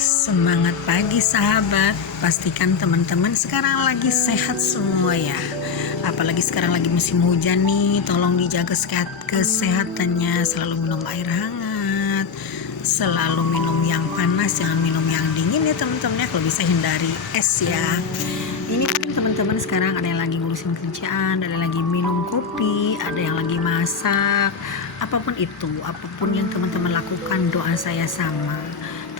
Semangat pagi sahabat, pastikan teman-teman sekarang lagi sehat semua ya. Apalagi sekarang lagi musim hujan nih, tolong dijaga kesehatannya, selalu minum air hangat, selalu minum yang panas, jangan minum yang dingin ya teman-teman ya, kalau bisa hindari es ya. Ini teman-teman sekarang ada yang lagi ngurusin kerjaan, ada yang lagi minum kopi, ada yang lagi masak, apapun itu, apapun yang teman-teman lakukan, doa saya sama.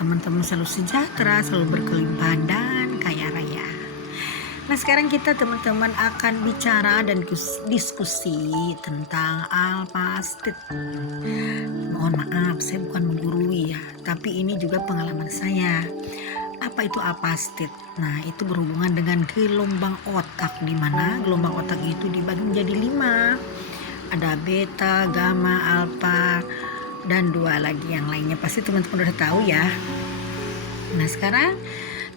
Teman-teman selalu sejahtera, selalu berkelimpahan dan kaya raya. Nah sekarang kita teman-teman akan bicara dan diskusi tentang alpastid. Mohon maaf, saya bukan menggurui ya, tapi ini juga pengalaman saya. Apa itu alpastid? Nah itu berhubungan dengan gelombang otak, di mana gelombang otak itu dibagi menjadi 5. Ada beta, gamma, alfa, dan 2 lagi yang lainnya. Pasti teman-teman udah tahu ya. Nah sekarang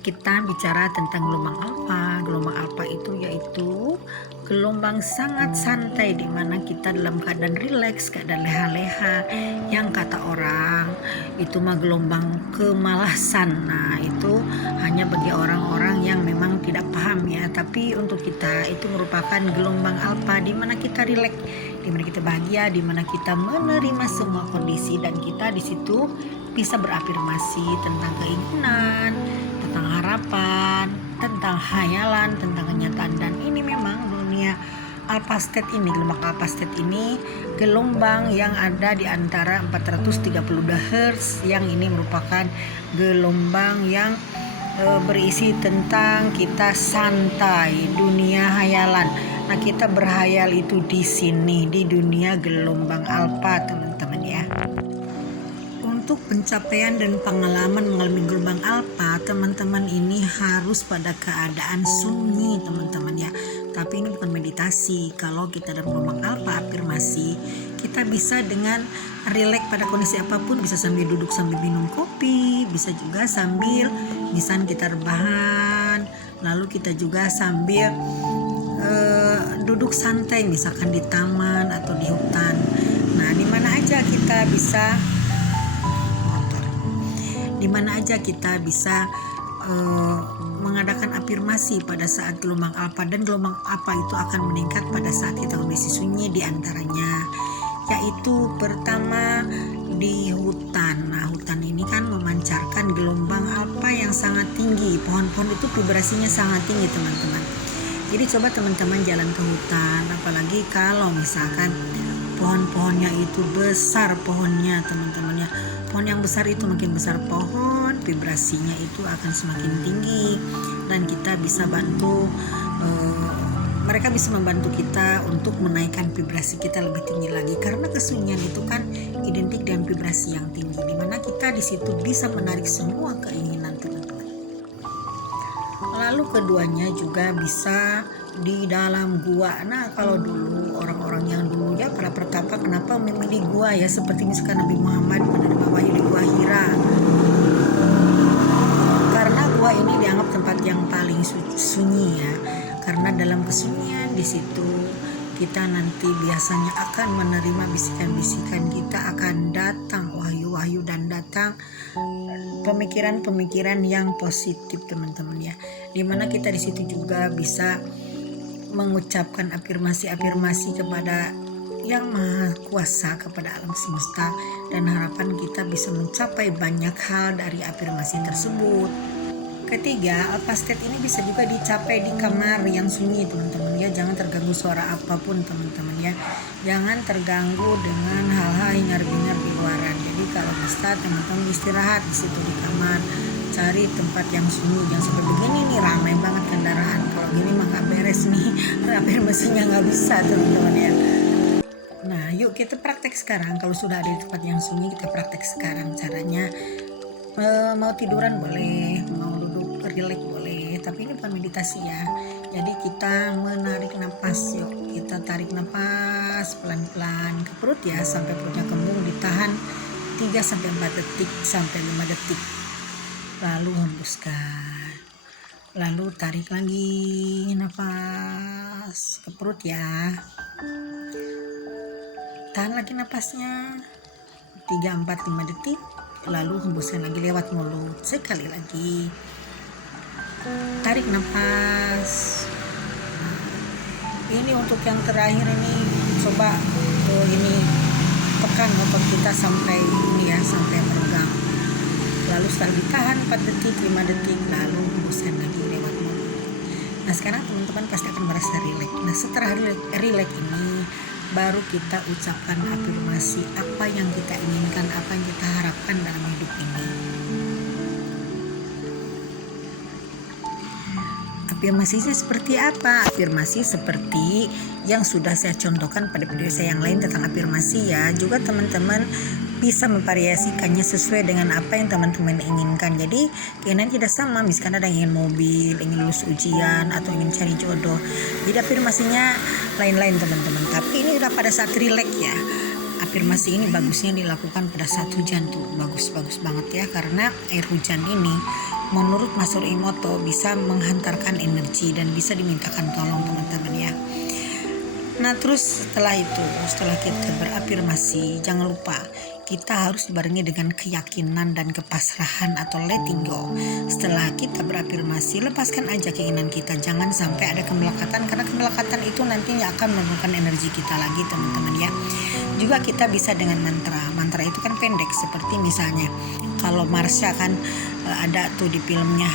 kita bicara tentang gelombang alfa. Gelombang alfa itu yaitu gelombang sangat santai, di mana kita dalam keadaan rileks, keadaan leha-leha. Yang kata orang itu mah gelombang kemalasan. Nah itu hanya bagi orang-orang yang memang tidak paham ya. Tapi untuk kita itu merupakan gelombang alfa, di mana kita rileks, di mana kita bahagia, di mana kita menerima semua kondisi, dan kita di situ bisa berafirmasi tentang keinginan, tentang harapan, tentang hayalan, tentang kenyataan. Dan ini memang dunia alpastid ini, gelombang alpastid ini gelombang yang ada di antara 432 Hz, yang ini merupakan gelombang yang berisi tentang kita santai, dunia hayalan. Nah kita berhayal itu di sini, di dunia gelombang alfa teman-teman ya. Untuk pencapaian dan pengalaman mengalami gelombang alfa, teman-teman ini harus pada keadaan sunyi teman-teman ya. Tapi ini bukan meditasi. Kalau kita dalam gelombang alfa, afirmasi, kita bisa dengan rileks pada kondisi apapun. Bisa sambil duduk sambil minum kopi, bisa juga sambil misalnya kita rebahan, lalu kita juga sambil duduk santai misalkan di taman atau di hutan. Nah di mana aja kita bisa mengadakan afirmasi pada saat gelombang alfa. Dan gelombang alfa itu akan meningkat pada saat kita kondisi sunyi, di antaranya yaitu pertama di hutan. Nah hutan ini kan memancarkan gelombang alfa yang sangat tinggi. Pohon-pohon itu vibrasinya sangat tinggi teman-teman. Jadi coba teman-teman jalan ke hutan, apalagi kalau misalkan pohon-pohonnya itu besar pohonnya teman-teman ya. Pohon yang besar itu makin besar pohon, vibrasinya itu akan semakin tinggi, dan kita bisa bantu, mereka bisa membantu kita untuk menaikkan vibrasi kita lebih tinggi lagi, karena kesunyian itu kan identik dengan vibrasi yang tinggi, dimana kita di situ bisa menarik semua keinginan teman-teman. Lalu keduanya juga bisa di dalam gua. Nah kalau dulu orang-orang yang dulu ya para pertapa kenapa memilih gua ya, seperti misalkan Nabi Muhammad menerima wahyu di Gua Hira, karena gua ini dianggap tempat yang paling sunyi ya, karena dalam kesunyian di situ kita nanti biasanya akan menerima bisikan-bisikan, kita akan datang wahyu-wahyu dan datang pemikiran-pemikiran yang positif teman-teman ya, dimana kita di situ juga bisa mengucapkan afirmasi kepada yang maha kuasa, kepada alam semesta, dan harapan kita bisa mencapai banyak hal dari afirmasi tersebut. Ketiga, alpastid ini bisa juga dicapai di kamar yang sunyi teman-teman ya. Jangan terganggu suara apapun teman-teman ya. Jangan terganggu dengan hal-hal hingar-bingar di luaran. Jadi kalau bisa teman-teman istirahat di situ di kamar. Cari tempat yang sunyi, jangan sampai begini nih ramai banget kendaraan. Kalau gini mah gak beres nih, mesinnya gak bisa teman-teman ya. Nah yuk kita praktek sekarang. Kalau sudah ada di tempat yang sunyi, kita praktek sekarang caranya. Mau tiduran boleh, mau duduk rileks boleh, tapi ini bukan meditasi ya. Jadi kita menarik nafas, yuk kita tarik nafas pelan-pelan ke perut ya, sampai perutnya kembung, ditahan 3-4 detik sampai 5 detik, lalu hembuskan, lalu tarik lagi nafas ke perut ya, tahan lagi nafasnya 3-4-5 detik, lalu hembuskan lagi lewat mulut. Sekali lagi, tarik nafas. Ini untuk yang terakhir ini, coba ini tekan otot kita sampai ini ya, sampai meregang. Lalu setelah ditahan 4 detik, 5 detik, lalu hembuskan lagi lewat mulut. Nah sekarang teman-teman pasti akan merasa rileks. Nah setelah rileks ini, baru kita ucapkan afirmasi apa yang kita inginkan, apa yang kita harapkan dalam hidup ini. Afirmasinya seperti apa? Afirmasi seperti yang sudah saya contohkan pada video saya yang lain tentang afirmasi ya. Juga teman-teman bisa memvariasikannya sesuai dengan apa yang teman-teman inginkan. Jadi keinginan tidak sama, misalkan ada yang ingin mobil, ingin lulus ujian, atau ingin cari jodoh. Jadi afirmasinya lain-lain teman-teman. Tapi ini udah pada saat rileks ya. Afirmasi ini bagusnya dilakukan pada saat hujan tuh, bagus banget ya, karena air hujan ini menurut Mas Imoto bisa menghantarkan energi dan bisa dimintakan tolong teman-teman ya. Nah terus setelah kita berafirmasi, jangan lupa kita harus dibarengi dengan keyakinan dan kepasrahan atau letting go. Setelah kita berafirmasi, lepaskan aja keinginan kita, jangan sampai ada kemelekatan, karena kemelekatan itu nantinya akan menurunkan energi kita lagi teman-teman ya. Juga kita bisa dengan mantra itu kan pendek, seperti misalnya kalau Marsha kan ada tuh di filmnya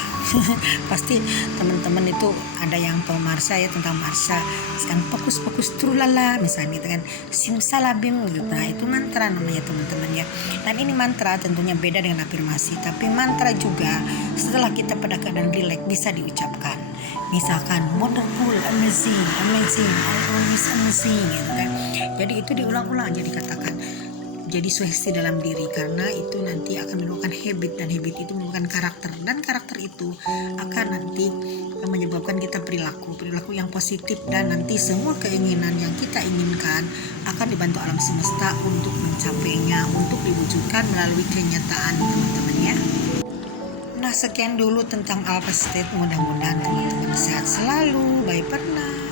pasti teman-teman itu ada yang tahu Marsha ya, tentang Marsha kan, fokus trulala misalnya gitu kan, simsalabim gitu. Nah itu mantra namanya teman-teman ya. Dan ini mantra tentunya beda dengan afirmasi, tapi mantra juga setelah kita pada keadaan rileks bisa diucapkan. Misalkan wonderful, amazing, always amazing gitu kan. Jadi itu diulang-ulang aja dikatakan. Jadi sugesti dalam diri, karena itu nanti akan menimbulkan habit, dan habit itu menimbulkan karakter, dan karakter itu akan nanti menyebabkan kita perilaku yang positif, dan nanti semua keinginan yang kita inginkan akan dibantu alam semesta untuk mencapainya, untuk diwujudkan melalui kenyataan teman-teman ya. Nah sekian dulu tentang Alpha State, mudah-mudahan teman-teman sehat selalu, bye pernah.